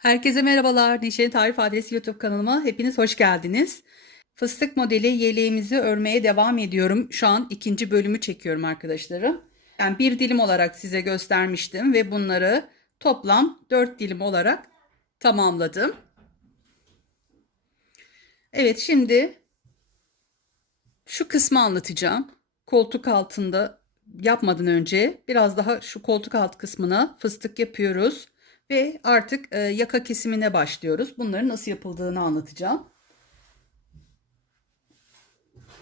Herkese merhabalar. Neşe'nin Tarif Adresi YouTube kanalıma hepiniz hoş geldiniz. Fıstık modeli yeleğimizi örmeye devam ediyorum. Şu an ikinci bölümü çekiyorum arkadaşlarım. Yani bir dilim olarak size göstermiştim ve bunları toplam 4 dilim olarak tamamladım. Evet, şimdi şu kısmı anlatacağım. Koltuk altında yapmadan önce biraz daha şu koltuk alt kısmına fıstık yapıyoruz. Ve artık yaka kesimine başlıyoruz. Bunların nasıl yapıldığını anlatacağım.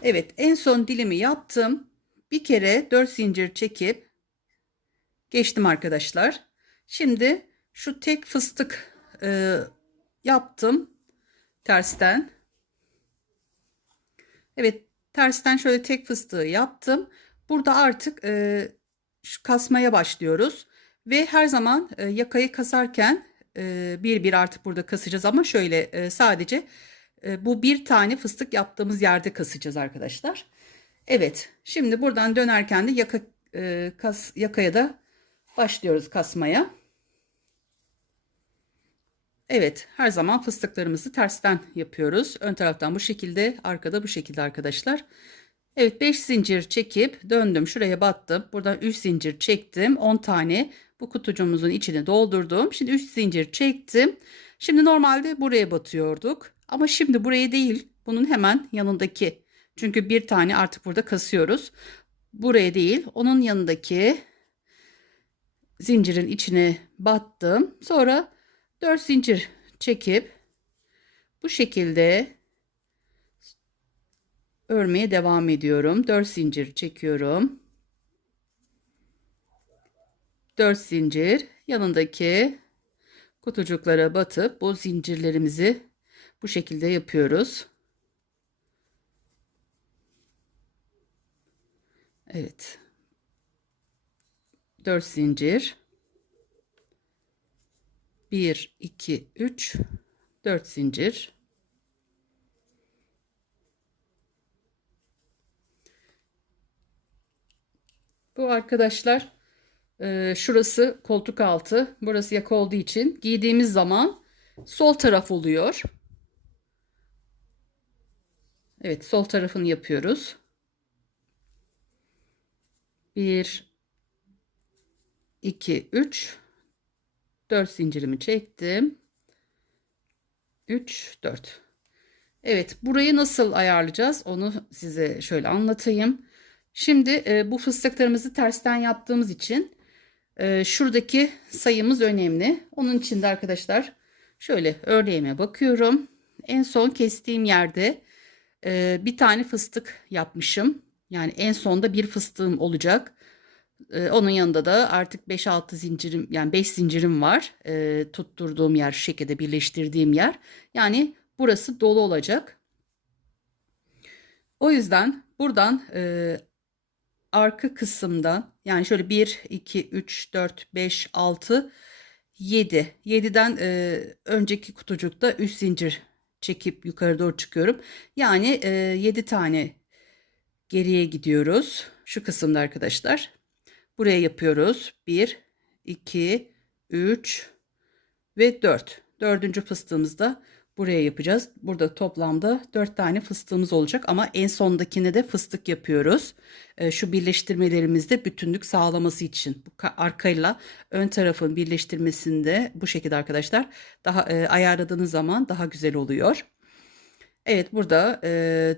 Evet, en son dilimi yaptım. Bir kere 4 zincir çekip geçtim arkadaşlar. Şimdi şu tek fıstık yaptım tersten. Evet, tersten şöyle tek fıstığı yaptım. Burada artık şu kasmaya başlıyoruz. Ve her zaman yakayı kasarken bir bir artık burada kasacağız ama şöyle sadece bu bir tane fıstık yaptığımız yerde kasacağız arkadaşlar. Evet, şimdi buradan dönerken de yakaya da başlıyoruz kasmaya. Evet, her zaman fıstıklarımızı tersten yapıyoruz. Ön taraftan bu şekilde, arkada bu şekilde arkadaşlar. Evet, 5 zincir çekip döndüm, şuraya battım. Buradan 3 zincir çektim. 10 tane bu kutucuğumuzun içine doldurdum. Şimdi 3 zincir çektim. Şimdi normalde buraya batıyorduk. Ama şimdi buraya değil, bunun hemen yanındaki. Çünkü bir tane artık burada kasıyoruz. Buraya değil, onun yanındaki zincirin içine battım. Sonra 4 zincir çekip bu şekilde örmeye devam ediyorum. 4 zincir çekiyorum. 4 zincir yanındaki kutucuklara batıp bu zincirlerimizi bu şekilde yapıyoruz. Evet. 4 zincir. 1 2 3 4 zincir. Bu arkadaşlar şurası koltuk altı, burası yaka olduğu için giydiğimiz zaman sol taraf oluyor. Evet, sol tarafını yapıyoruz. 1 2 3 4 zincirimi çektim. 3 4. Evet, burayı nasıl ayarlayacağız onu size şöyle anlatayım. Şimdi bu fıstıklarımızı tersten yaptığımız için şuradaki sayımız önemli. Onun için de arkadaşlar şöyle örneğime bakıyorum. En son kestiğim yerde bir tane fıstık yapmışım. Yani en sonda bir fıstığım olacak. Onun yanında da artık 5-6 zincirim, yani 5 zincirim var. Tutturduğum yer, şu şekilde birleştirdiğim yer. Yani burası dolu olacak. O yüzden buradan arka kısımdan, yani şöyle 1 2 3 4 5 6 7, 7'den önceki kutucukta 3 zincir çekip yukarı doğru çıkıyorum. Yani 7 tane geriye gidiyoruz. Şu kısımda arkadaşlar. Buraya yapıyoruz. 1 2 3 ve 4. Dördüncü fıstığımızı da buraya yapacağız. Burada toplamda 4 tane fıstığımız olacak ama en sondakine de fıstık yapıyoruz. Şu birleştirmelerimizde bütünlük sağlaması için bu arkayla ön tarafın birleştirmesinde bu şekilde arkadaşlar daha ayarladığınız zaman daha güzel oluyor. Evet, burada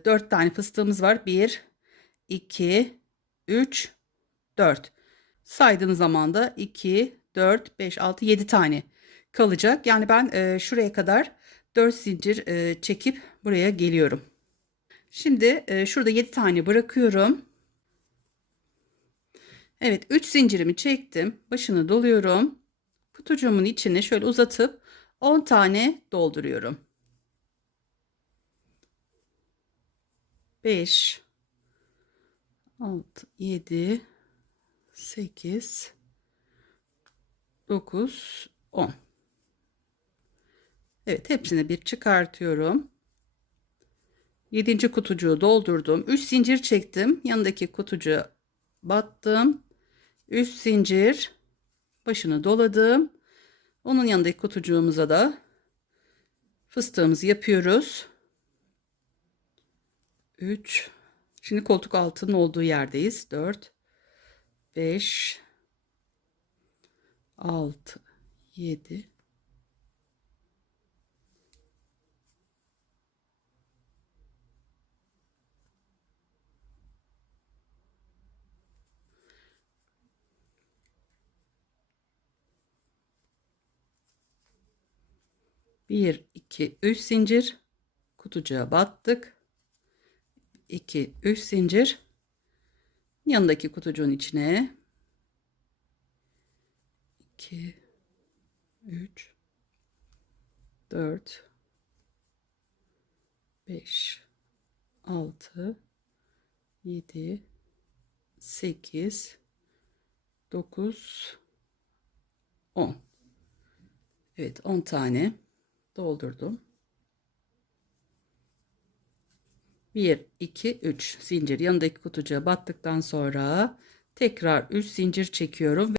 4 tane fıstığımız var. 1 2 3 4. Saydığınız zaman da 2 4 5 6 7 tane kalacak. Yani ben şuraya kadar 4 zincir çekip buraya geliyorum. Şimdi şurada 7 tane bırakıyorum. Evet, 3 zincirimi çektim. Başını doluyorum. Kutucuğumun içine şöyle uzatıp 10 tane dolduruyorum. 5 6 7 8 9 10. Evet, hepsini bir çıkartıyorum. 7. kutucuğu doldurdum. 3 zincir çektim. Yanındaki kutucuğa battım. 3 zincir, başını doladım. Onun yanındaki kutucuğumuza da fıstığımızı yapıyoruz. 3. Şimdi koltuk altının olduğu yerdeyiz. 4, 5, 6, 7, 1, 2, 3 zincir, kutucuğa battık. 2, 3 zincir, yanındaki kutucuğun içine 2, 3, 4, 5, 6, 7, 8, 9, 10. Evet, 10 tane doldurdum. 1, 2, 3 zincir yanındaki kutucuğa battıktan sonra tekrar 3 zincir çekiyorum.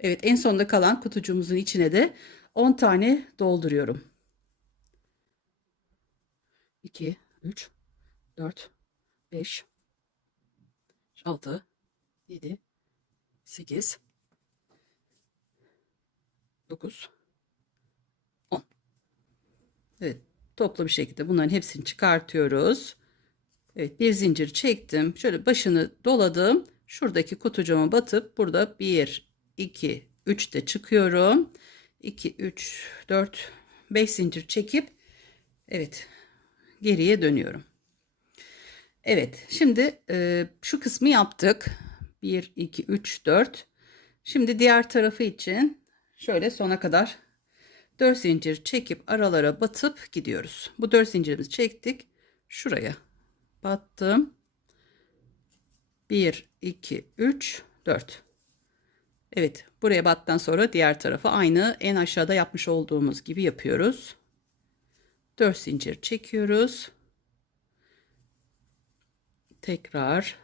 Evet, en sonda kalan kutucuğumuzun içine de 10 tane dolduruyorum. 2, 3, 4, 5, 6, 7, 8, 9, 10. Evet, toplu bir şekilde bunların hepsini çıkartıyoruz. Evet, bir zincir çektim. Şöyle başını doladım. Şuradaki kutucuğuma batıp burada 1, 2, 3 de çıkıyorum. 2, 3, 4, 5 zincir çekip evet geriye dönüyorum. Evet, şimdi şu kısmı yaptık. 1, 2, 3, 4. Şimdi diğer tarafı için şöyle sona kadar 4 zincir çekip aralara batıp gidiyoruz. Bu 4 zincirimizi çektik. Şuraya battım. 1, 2, 3, 4. Evet, buraya battıktan sonra diğer tarafı aynı en aşağıda yapmış olduğumuz gibi yapıyoruz. 4 zincir çekiyoruz. Tekrar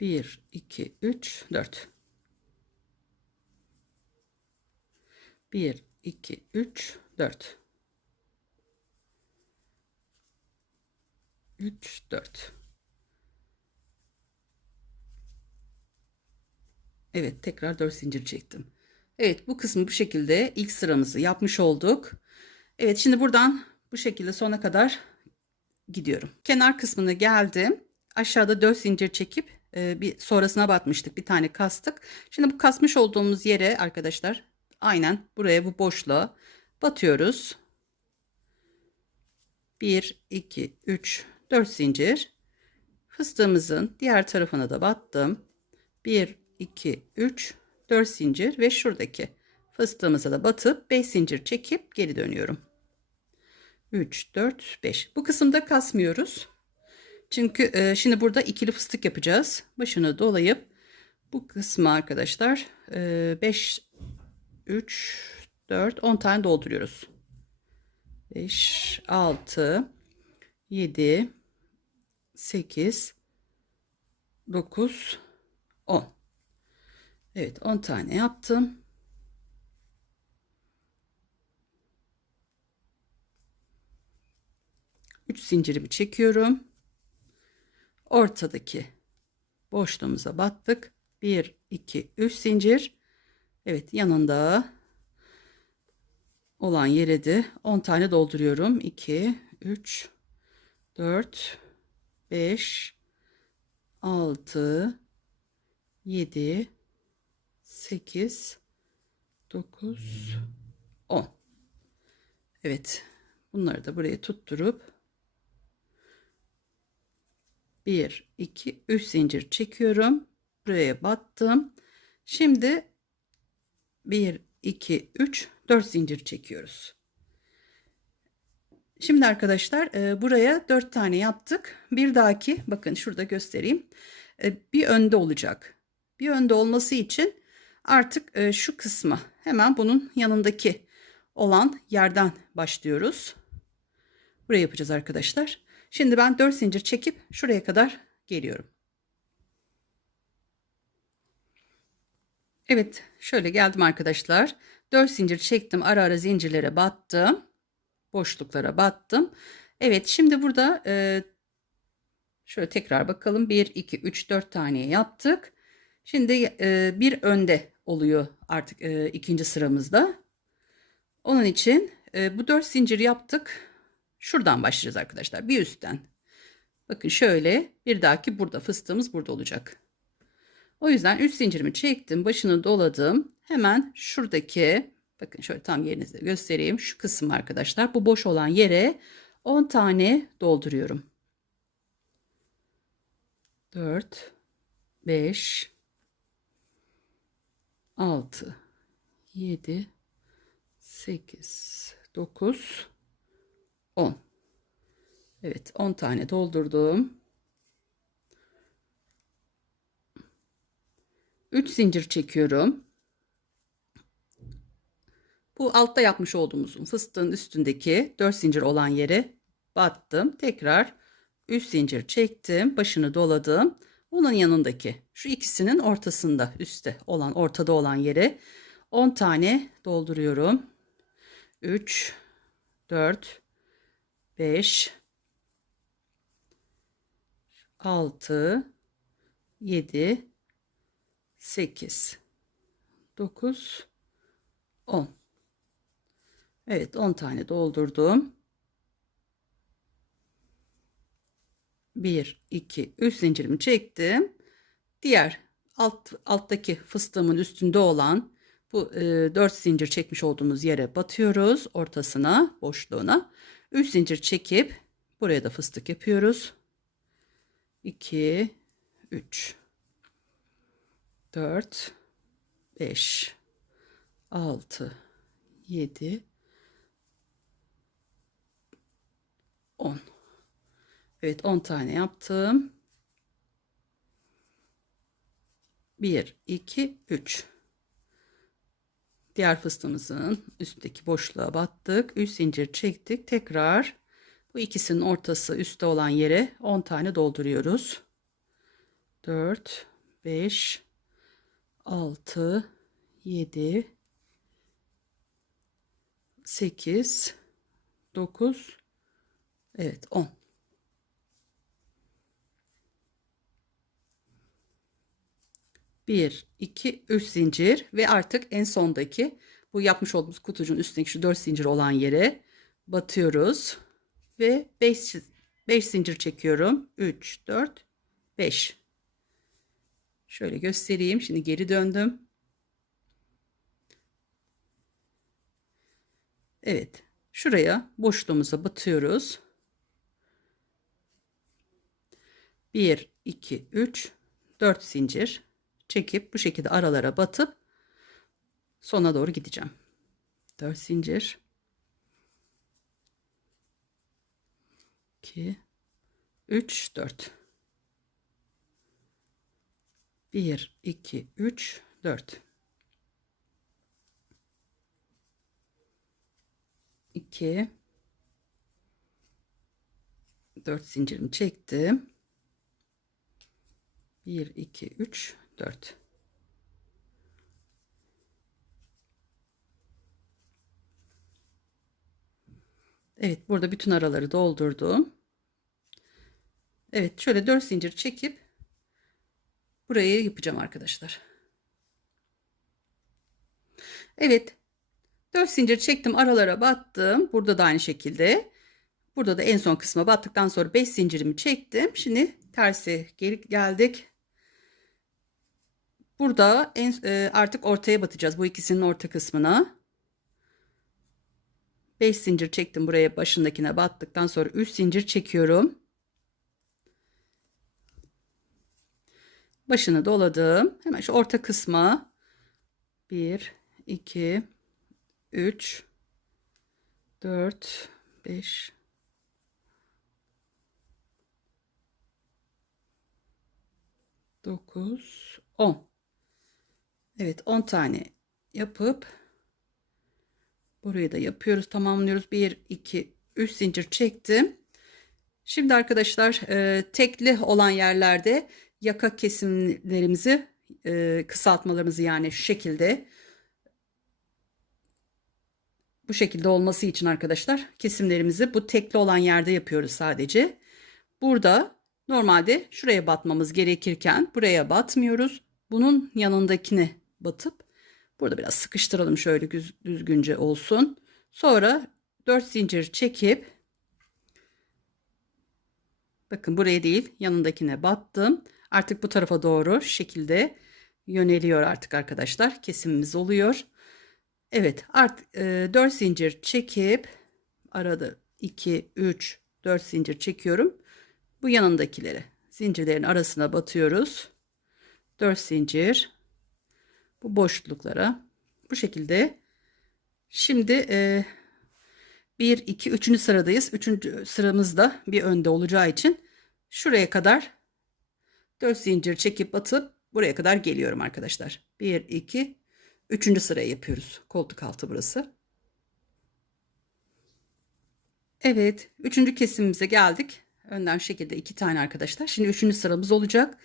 1, 2, 3, 4. 1, 2, 3, 4. 3, 4. Evet, tekrar 4 zincir çektim. Evet, bu kısmı bu şekilde ilk sıramızı yapmış olduk. Evet, şimdi buradan bu şekilde sona kadar gidiyorum. Kenar kısmına geldim. Aşağıda 4 zincir çekip bir sonrasına batmıştık. Bir tane kastık. Şimdi bu kasmış olduğumuz yere arkadaşlar aynen buraya bu boşluğa batıyoruz. 1, 2, 3, 4 zincir. Fıstığımızın diğer tarafına da battım. 1, 2, 3, 4 zincir ve şuradaki fıstığımıza da batıp 5 zincir çekip geri dönüyorum. 3, 4, 5. Bu kısımda kasmıyoruz. Çünkü şimdi burada ikili fıstık yapacağız. Başını dolayıp bu kısmı arkadaşlar 5, 3, 4, 10 tane dolduruyoruz. 5, 6, 7, 8, 9, 10. Evet, 10 tane yaptım. Üç zincirimi çekiyorum. Ortadaki boşluğumuza battık. 1, 2, 3 zincir. Evet, yanında olan yere de 10 tane dolduruyorum. 2, 3, 4, 5, 6, 7, 8, 9, 10. Evet, bunları da buraya tutturup 1, 2, 3 zincir çekiyorum. Buraya battım. Şimdi 1, 2, 3, 4 zincir çekiyoruz. Şimdi arkadaşlar buraya 4 tane yaptık. Bir dahaki bakın şurada göstereyim. Bir önde olacak. Bir önde olması için artık şu kısmı hemen bunun yanındaki olan yerden başlıyoruz. Buraya yapacağız arkadaşlar. Şimdi ben 4 zincir çekip şuraya kadar geliyorum. Evet, şöyle geldim arkadaşlar. 4 zincir çektim. Ara ara zincirlere battım. Boşluklara battım. Evet, şimdi burada şöyle tekrar bakalım. 1, 2, 3, 4 tane yaptık. Şimdi bir önde oluyor artık ikinci sıramızda. Onun için bu 4 zincir yaptık. Şuradan başlayacağız arkadaşlar. Bir üstten. Bakın şöyle, bir dahaki burada fıstığımız burada olacak. O yüzden 3 zincirimi çektim. Başını doladım. Hemen şuradaki, bakın şöyle tam yerinizde göstereyim. Şu kısım arkadaşlar. Bu boş olan yere 10 tane dolduruyorum. 4, 5, 6, 7, 8, 9, 10. Evet, 10 tane doldurdum. 3 zincir çekiyorum. Bu altta yapmış olduğumuz fıstığın üstündeki 4 zincir olan yere battım. Tekrar 3 zincir çektim. Başını doladım. Onun yanındaki şu ikisinin ortasında, üstte olan, ortada olan yere 10 tane dolduruyorum. 3, 4, 5, 6, 7, 8, 9, 10. Evet, 10 tane doldurdum. 1, 2, 3 zincirimi çektim. Diğer alttaki fıstığımın üstünde olan bu 4 zincir çekmiş olduğumuz yere batıyoruz. Ortasına, boşluğuna. 3 zincir çekip buraya da fıstık yapıyoruz. 2, 3, 4, 5, 6, 7, 10. Evet, 10 tane yaptım. 1, 2, 3. Diğer fıstığımızın üstteki boşluğa battık. 3 zincir çektik. Tekrar bu ikisinin ortası üstte olan yere 10 tane dolduruyoruz. 4, 5, 6, 7, 8, 9, evet 10. Bir, iki, üç zincir ve artık en sondaki bu yapmış olduğumuz kutucuğun üstündeki şu 4 zincir olan yere batıyoruz ve 5 zincir çekiyorum. 3, 4, 5. Şöyle göstereyim. Şimdi geri döndüm. Evet. Şuraya boşluğumuza batıyoruz. 1, 2, 3, 4 zincir çekip bu şekilde aralara batıp sona doğru gideceğim. 4 zincir, 2, 3, 4. 1, 2, 3, 4. 2, 4 zincirimi çektim. 1, 2, 3, 4. Evet, burada bütün araları doldurdum. Evet, şöyle 4 zincir çekip burayı yapacağım arkadaşlar. Evet, 4 zincir çektim, aralara battım. Burada da aynı şekilde. Burada da en son kısma battıktan sonra 5 zincirimi çektim. Şimdi tersi geri geldik. Burada artık ortaya batacağız. Bu ikisinin orta kısmına. 5 zincir çektim, buraya başındakine battıktan sonra 3 zincir çekiyorum. Başını doladım. Hemen şu orta kısma 1, 2, 3, 4, 5, 9, 10. Evet, 10 tane yapıp burayı da yapıyoruz, tamamlıyoruz. 1, 2, 3 zincir çektim. Şimdi arkadaşlar tekli olan yerlerde yaka kesimlerimizi kısaltmalarımızı, yani şu şekilde, bu şekilde olması için arkadaşlar kesimlerimizi bu tekli olan yerde yapıyoruz sadece. Burada normalde şuraya batmamız gerekirken buraya batmıyoruz. Bunun yanındakine batıp burada biraz sıkıştıralım, şöyle düzgünce olsun. Sonra 4 zincir çekip, bakın buraya değil yanındakine battım. Artık bu tarafa doğru şekilde yöneliyor artık arkadaşlar. Kesimimiz oluyor. Evet, artık 4 zincir çekip arada 2, 3, 4 zincir çekiyorum. Bu yanındakileri zincirlerin arasına batıyoruz. 4 zincir bu boşluklara bu şekilde. Şimdi 1, 2, 3. sıradayız. 3. sıramızda bir önde olacağı için şuraya kadar 4 zincir çekip batıp buraya kadar geliyorum arkadaşlar. 1, 2, 3. sırayı yapıyoruz. Koltuk altı burası. Evet, 3. kesimimize geldik. Önden şu şekilde 2 tane arkadaşlar. Şimdi 3. sıramız olacak.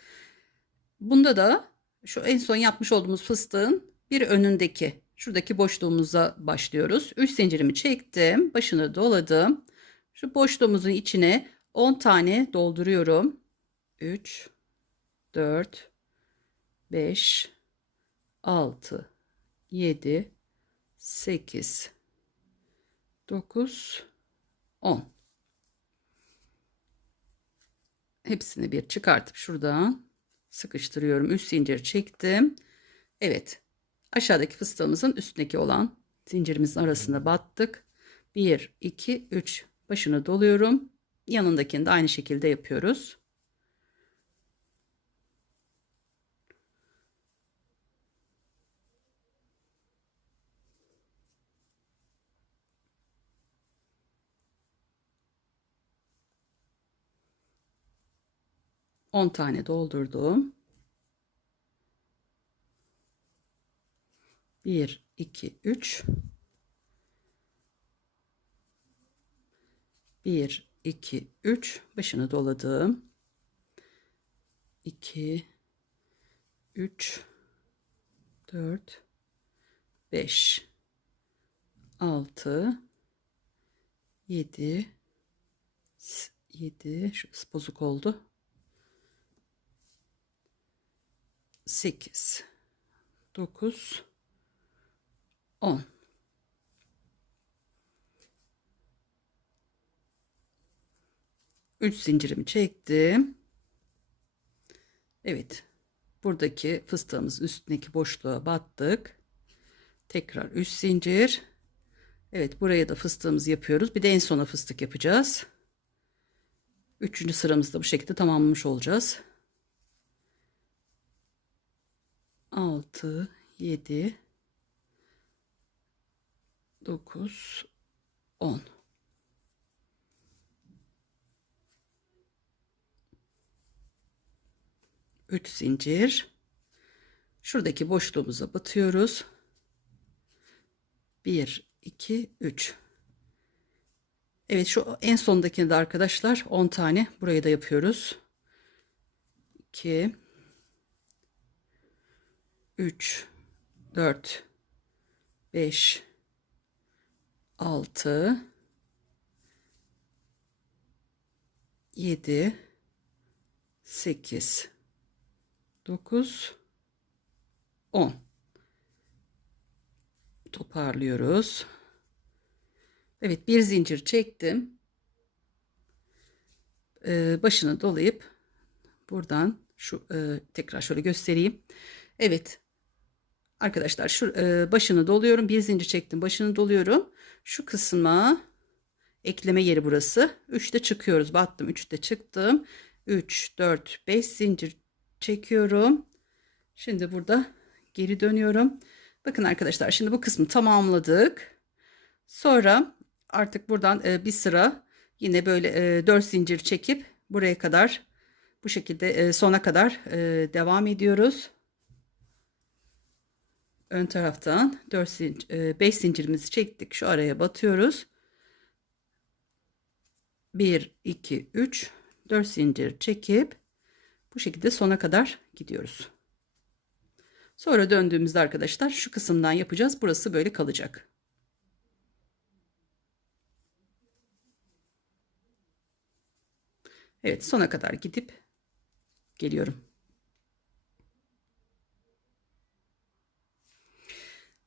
Bunda da şu en son yapmış olduğumuz fıstığın bir önündeki şuradaki boşluğumuza başlıyoruz. 3 zincirimi çektim, başını doladım. Şu boşluğumuzun içine 10 tane dolduruyorum. 3, 4, 5, 6, 7, 8, 9, 10. Hepsini bir çıkartıp şuradan sıkıştırıyorum. 3 zincir çektim. Evet. Aşağıdaki fıstığımızın üstündeki olan zincirimizin arasına battık. 1, 2, 3. Başını doluyorum. Yanındakini de aynı şekilde yapıyoruz. On tane doldurdum. 1, 2, 3. 1, 2, 3. Başını doladım. 2, 3, 4, 5, 6, 7, 7. Şurası bozuk oldu. 8, 9, 10. Üç zincirimi çektim. Evet. Buradaki fıstığımız üstündeki boşluğa battık. Tekrar 3 zincir. Evet, buraya da fıstığımızı yapıyoruz. Bir de en sona fıstık yapacağız. 3. sıramızda bu şekilde tamamlamış olacağız. 6, 7, 9, 10. Üç zincir. Şuradaki boşluğumuza batıyoruz. 1, 2, 3. Evet, şu en sondakini de arkadaşlar 10 tane buraya da yapıyoruz. 2, 3, 4, 5, 6, 7, 8, 9, 10. Toparlıyoruz. Evet, bir zincir çektim. Başını dolayıp buradan şu tekrar şöyle göstereyim. Evet arkadaşlar, şu başını doluyorum. Bir zincir çektim, başını doluyorum. Şu kısma ekleme yeri burası. 3'te çıkıyoruz. Battım, 3'te çıktım. 3, 4, 5 zincir çekiyorum. Şimdi burada geri dönüyorum. Bakın arkadaşlar, şimdi bu kısmı tamamladık. Sonra artık buradan bir sıra yine böyle 4 zincir çekip buraya kadar bu şekilde sona kadar devam ediyoruz. Ön taraftan 4 zincir, 5 zincirimizi çektik. Şu araya batıyoruz. 1, 2, 3, 4 zincir çekip bu şekilde sona kadar gidiyoruz. Sonra döndüğümüzde arkadaşlar şu kısımdan yapacağız. Burası böyle kalacak. Evet, sona kadar gidip geliyorum.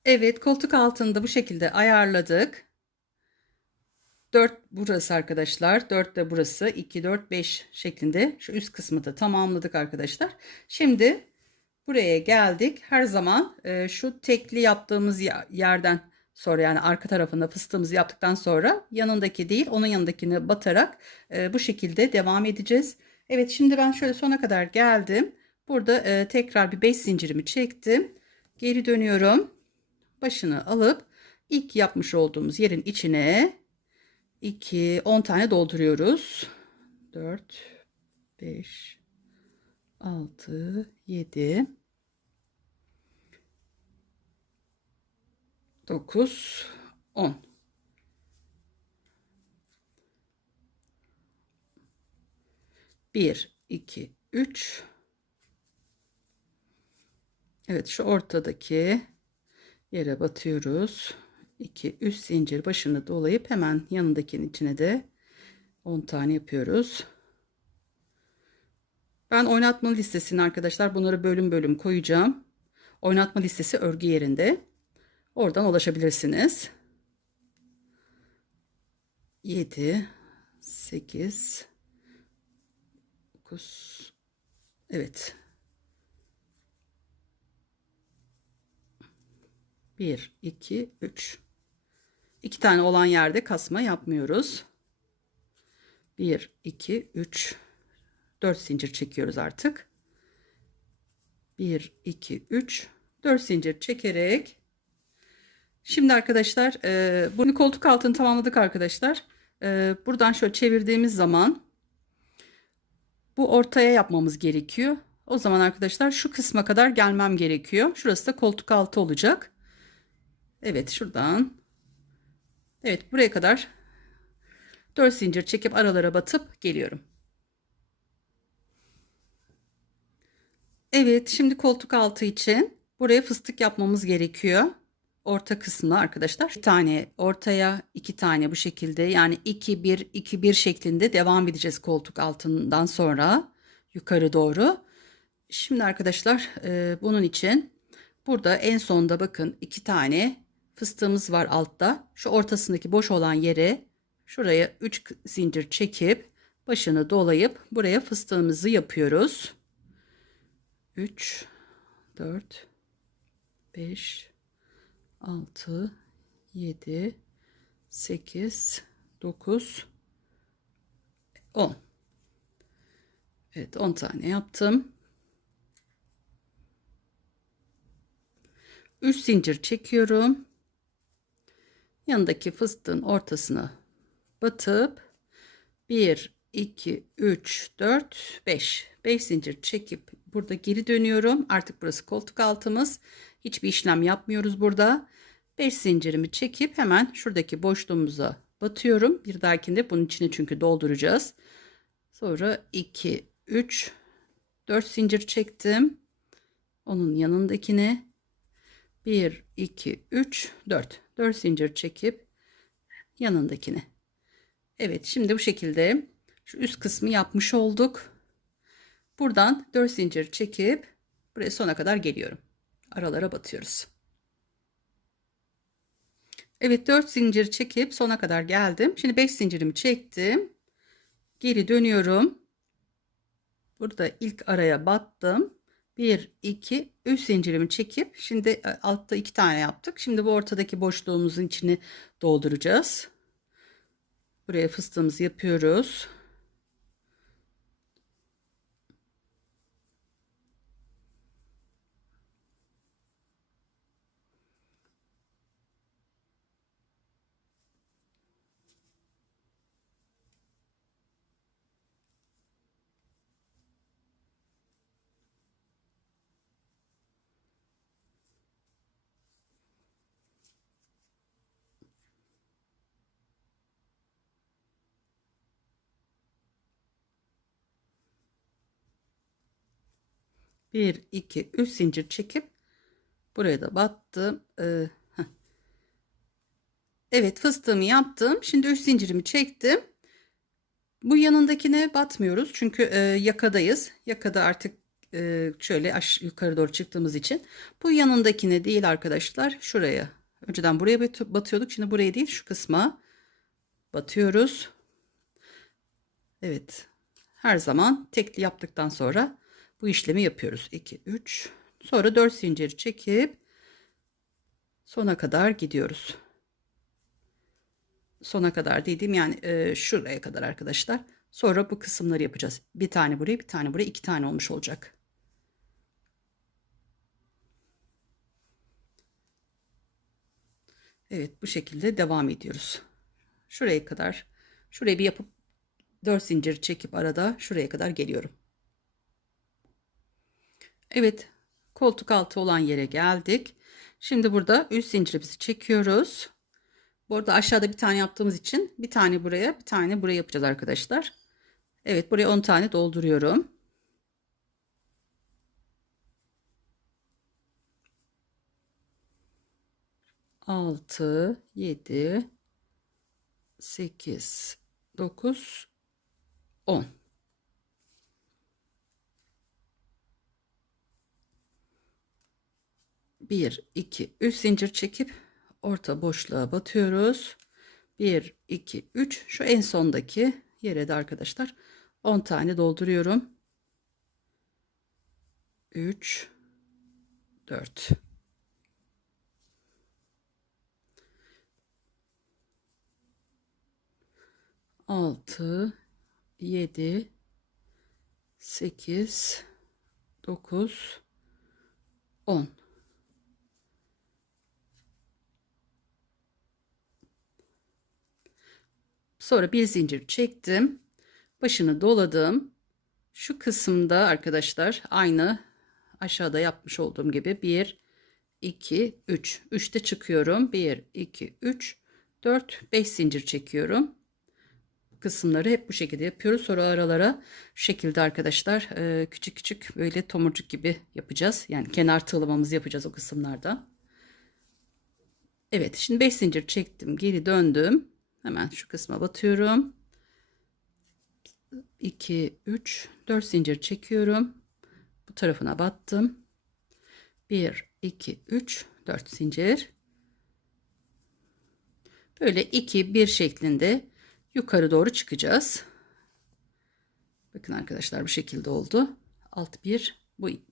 Evet, koltuk altını da bu şekilde ayarladık. 4 burası arkadaşlar. 4 de burası. 2, 4, 5 şeklinde şu üst kısmı da tamamladık arkadaşlar. Şimdi buraya geldik. Her zaman şu tekli yaptığımız yerden sonra, yani arka tarafında fıstığımızı yaptıktan sonra yanındaki değil onun yanındakini batarak bu şekilde devam edeceğiz. Evet, şimdi ben şöyle sona kadar geldim. Burada tekrar bir 5 zincirimi çektim. Geri dönüyorum. Başını alıp ilk yapmış olduğumuz yerin içine 2, 10 tane dolduruyoruz. 4, 5, 6, 7, 9, 10. Bir, iki, üç. Evet, şu ortadaki yere batıyoruz. 2 üst zincir başını dolayıp hemen yanındakinin içine de 10 tane yapıyoruz. Ben oynatma listesini arkadaşlar bunları bölüm bölüm koyacağım. Oynatma listesi örgü yerinde. Oradan ulaşabilirsiniz. 7, 8, 9. Evet. 1, 2, 3. 2 tane olan yerde kasma yapmıyoruz. 1, 2, 3. 4 zincir çekiyoruz artık. 1, 2, 3. 4 zincir çekerek. Şimdi arkadaşlar bunu koltuk altını tamamladık arkadaşlar. Buradan şöyle çevirdiğimiz zaman bu ortaya yapmamız gerekiyor. O zaman arkadaşlar şu kısma kadar gelmem gerekiyor. Şurası da koltuk altı olacak. Evet, şuradan. Evet, buraya kadar 4 zincir çekip aralara batıp geliyorum. Evet, şimdi koltuk altı için buraya fıstık yapmamız gerekiyor. Orta kısmına arkadaşlar. Bir tane ortaya, 2 tane bu şekilde, yani 2 1 2 1 şeklinde devam edeceğiz koltuk altından sonra yukarı doğru. Şimdi arkadaşlar bunun için burada en sonda bakın 2 tane fıstığımız var altta. Şu ortasındaki boş olan yere şuraya 3 zincir çekip başını dolayıp buraya fıstığımızı yapıyoruz. 3, 4, 5, 6, 7, 8, 9, 10. Evet, 10 tane yaptım. 3 zincir çekiyorum. Yanındaki fıstığın ortasına batıp 1, 2, 3, 4, 5. 5 zincir çekip burada geri dönüyorum. Artık burası koltuk altımız. Hiçbir işlem yapmıyoruz burada. 5 zincirimi çekip hemen şuradaki boşluğumuza batıyorum. Bir dahakinde bunun içine çünkü dolduracağız. Sonra 2, 3, 4 zincir çektim. Onun yanındakine 1, 2, 3, 4. 4 zincir çekip yanındakine. Evet, şimdi bu şekilde şu üst kısmı yapmış olduk. Buradan 4 zincir çekip buraya sona kadar geliyorum. Aralara batıyoruz. Evet, 4 zincir çekip sona kadar geldim. Şimdi 5 zincirimi çektim. Geri dönüyorum. Burada ilk araya battım. 1, 2, 3 zincirimi çekip şimdi altta 2 tane yaptık. Şimdi bu ortadaki boşluğumuzun içini dolduracağız. Buraya fıstığımızı yapıyoruz. Bir, iki, üç zincir çekip Buraya da battım. Evet, fıstığımı yaptım. Şimdi 3 zincirimi çektim. Bu yanındakine batmıyoruz. Çünkü yakadayız. Yakada artık şöyle yukarı doğru çıktığımız için. Bu yanındakine değil arkadaşlar. Şuraya. Önceden buraya batıyorduk. Şimdi buraya değil, şu kısma batıyoruz. Evet. Her zaman tekli yaptıktan sonra bu işlemi yapıyoruz. 2, 3. Sonra 4 zincir çekip sona kadar gidiyoruz. Sona kadar dediğim yani şuraya kadar arkadaşlar. Sonra bu kısımları yapacağız. Bir tane buraya, bir tane buraya, 2 tane olmuş olacak. Evet, bu şekilde devam ediyoruz. Şuraya kadar, şurayı bir yapıp 4 zincir çekip arada şuraya kadar geliyorum. Evet, koltuk altı olan yere geldik. Şimdi burada 3 zincirimizi çekiyoruz. Bu arada aşağıda bir tane yaptığımız için bir tane buraya, bir tane buraya yapacağız arkadaşlar. Evet, buraya 10 tane dolduruyorum. Altı, 7, 8, 9, 10. Bir, iki, üç zincir çekip orta boşluğa batıyoruz. 1, 2, 3. Şu en sondaki yere de arkadaşlar 10 tane dolduruyorum. 3, 4. 6, 7, 8, 9, 10. Sonra bir zincir çektim. Başını doladım. Şu kısımda arkadaşlar aynı aşağıda yapmış olduğum gibi 1, 2, 3. 3'te çıkıyorum. 1, 2, 3, 4, 5 zincir çekiyorum. Kısımları hep bu şekilde yapıyoruz. Sonra aralara şu şekilde arkadaşlar küçük küçük böyle tomurcuk gibi yapacağız. Yani kenar tığlamamızı yapacağız o kısımlarda. Evet, şimdi 5 zincir çektim. Geri döndüm. Hemen şu kısma batıyorum. 2, 3, 4 zincir çekiyorum. Bu tarafına battım. 1, 2, 3, 4 zincir. Böyle 2, 1 şeklinde yukarı doğru çıkacağız. Bakın arkadaşlar bu şekilde oldu. Alt 1,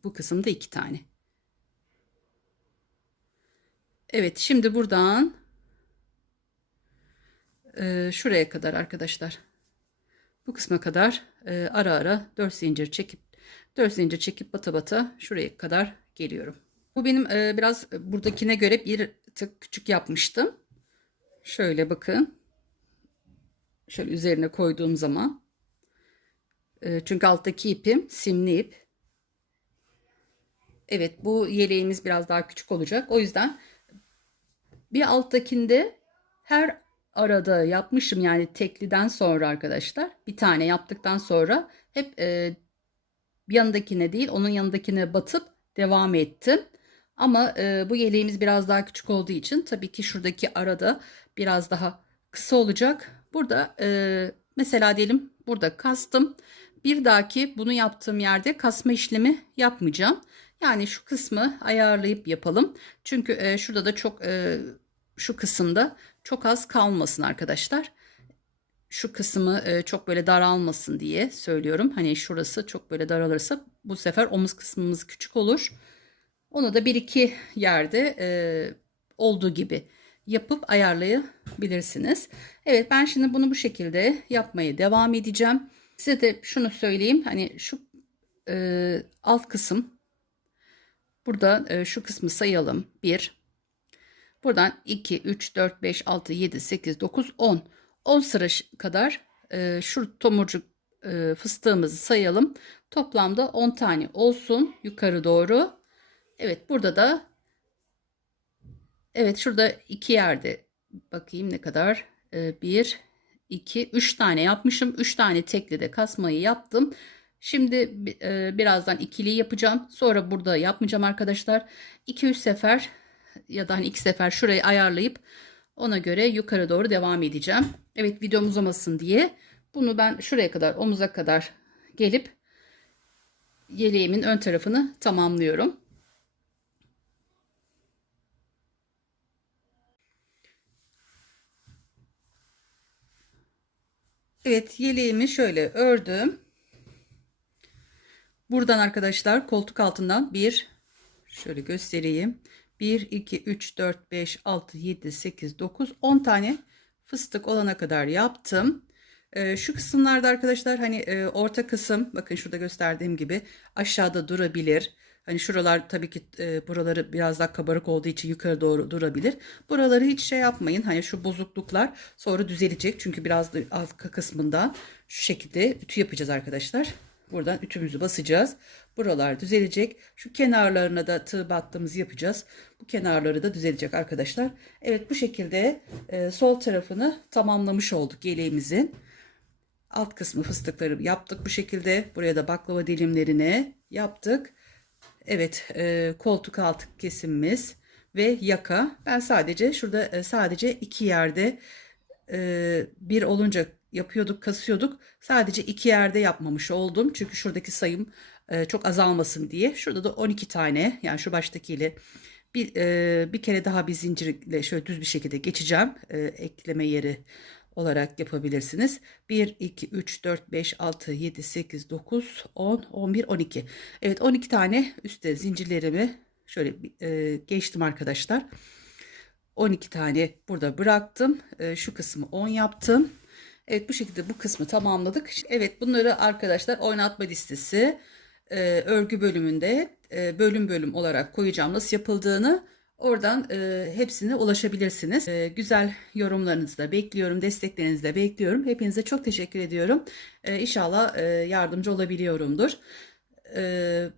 bu kısımda 2 tane. Evet, şimdi buradan şuraya kadar arkadaşlar. Bu kısma kadar ara ara 4 zincir çekip bata bata şuraya kadar geliyorum. Bu benim biraz buradakine göre bir tık küçük yapmıştım. Şöyle bakın. Şöyle üzerine koyduğum zaman. Çünkü alttaki ipim simli ip. Evet, bu yeleğimiz biraz daha küçük olacak. O yüzden bir alttakinde her arada yapmışım, yani tekliden sonra arkadaşlar. Bir tane yaptıktan sonra hep yanındakine değil onun yanındakine batıp devam ettim. Ama bu yeleğimiz biraz daha küçük olduğu için tabii ki şuradaki arada biraz daha kısa olacak. Burada mesela diyelim burada kastım. Bir dahaki bunu yaptığım yerde kasma işlemi yapmayacağım. Yani şu kısmı ayarlayıp yapalım. Çünkü şurada da çok şu kısımda çok az kalmasın arkadaşlar. Şu kısmı çok böyle daralmasın diye söylüyorum. Hani şurası çok böyle daralırsa bu sefer omuz kısmımız küçük olur. Onu da bir iki yerde olduğu gibi yapıp ayarlayabilirsiniz. Evet, ben şimdi bunu bu şekilde yapmaya devam edeceğim. Size de şunu söyleyeyim. Hani şu alt kısım, burada şu kısmı sayalım. 1, buradan 2, 3, 4, 5, 6, 7, 8, 9, 10. 10 sıra kadar şu tomurcuk fıstığımızı sayalım. Toplamda 10 tane olsun yukarı doğru. Evet, burada da evet şurada iki yerde bakayım ne kadar 1, 2, 3 tane yapmışım. 3 tane tekli de kasmayı yaptım. Şimdi birazdan ikiliyi yapacağım. Sonra burada yapmayacağım arkadaşlar. 2-3 sefer ya da hani 2 sefer şurayı ayarlayıp ona göre yukarı doğru devam edeceğim. Evet, videom uzamasın diye bunu ben şuraya kadar, omuza kadar gelip yeleğimin ön tarafını tamamlıyorum. Evet, yeleğimi şöyle ördüm. Buradan arkadaşlar koltuk altından şöyle göstereyim. 1, 2, 3, 4, 5, 6, 7, 8, 9, 10 tane fıstık olana kadar yaptım. Şu kısımlarda arkadaşlar hani orta kısım, bakın şurada gösterdiğim gibi aşağıda durabilir. Hani şuralar tabii ki buraları biraz daha kabarık olduğu için yukarı doğru durabilir. Buraları hiç şey yapmayın. Hani şu bozukluklar sonra düzelecek. Çünkü biraz da alt kısmında şu şekilde ütü yapacağız arkadaşlar. Buradan ütümüzü basacağız. Buralar düzelecek. Şu kenarlarına da tığ battığımızı yapacağız. Bu kenarları da düzelecek arkadaşlar. Evet, bu şekilde sol tarafını tamamlamış olduk yeleğimizin. Alt kısmı fıstıkları yaptık bu şekilde. Buraya da baklava dilimlerini yaptık. Evet, koltuk altı kesimimiz ve yaka. Ben sadece şurada sadece iki yerde bir olunca yapıyorduk, kasıyorduk. Sadece iki yerde yapmamış oldum. Çünkü şuradaki sayım çok azalmasın diye. Şurada da 12 tane, yani şu baştakiyle bir kere daha bir zincirle şöyle düz bir şekilde geçeceğim. Ekleme yeri olarak yapabilirsiniz. 1, 2, 3, 4, 5, 6, 7, 8, 9, 10, 11, 12. Evet, 12 tane üstte zincirlerimi şöyle geçtim arkadaşlar. 12 tane burada bıraktım. Şu kısmı 10 yaptım. Evet, bu şekilde bu kısmı tamamladık. Evet, bunları arkadaşlar oynatma listesi örgü bölümünde bölüm bölüm olarak koyacağım nasıl yapıldığını. Oradan hepsine ulaşabilirsiniz. Güzel yorumlarınızı da bekliyorum. Desteklerinizi de bekliyorum. Hepinize çok teşekkür ediyorum. İnşallah yardımcı olabiliyorumdur.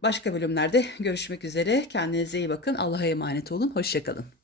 Başka bölümlerde görüşmek üzere. Kendinize iyi bakın. Allah'a emanet olun. Hoşça kalın.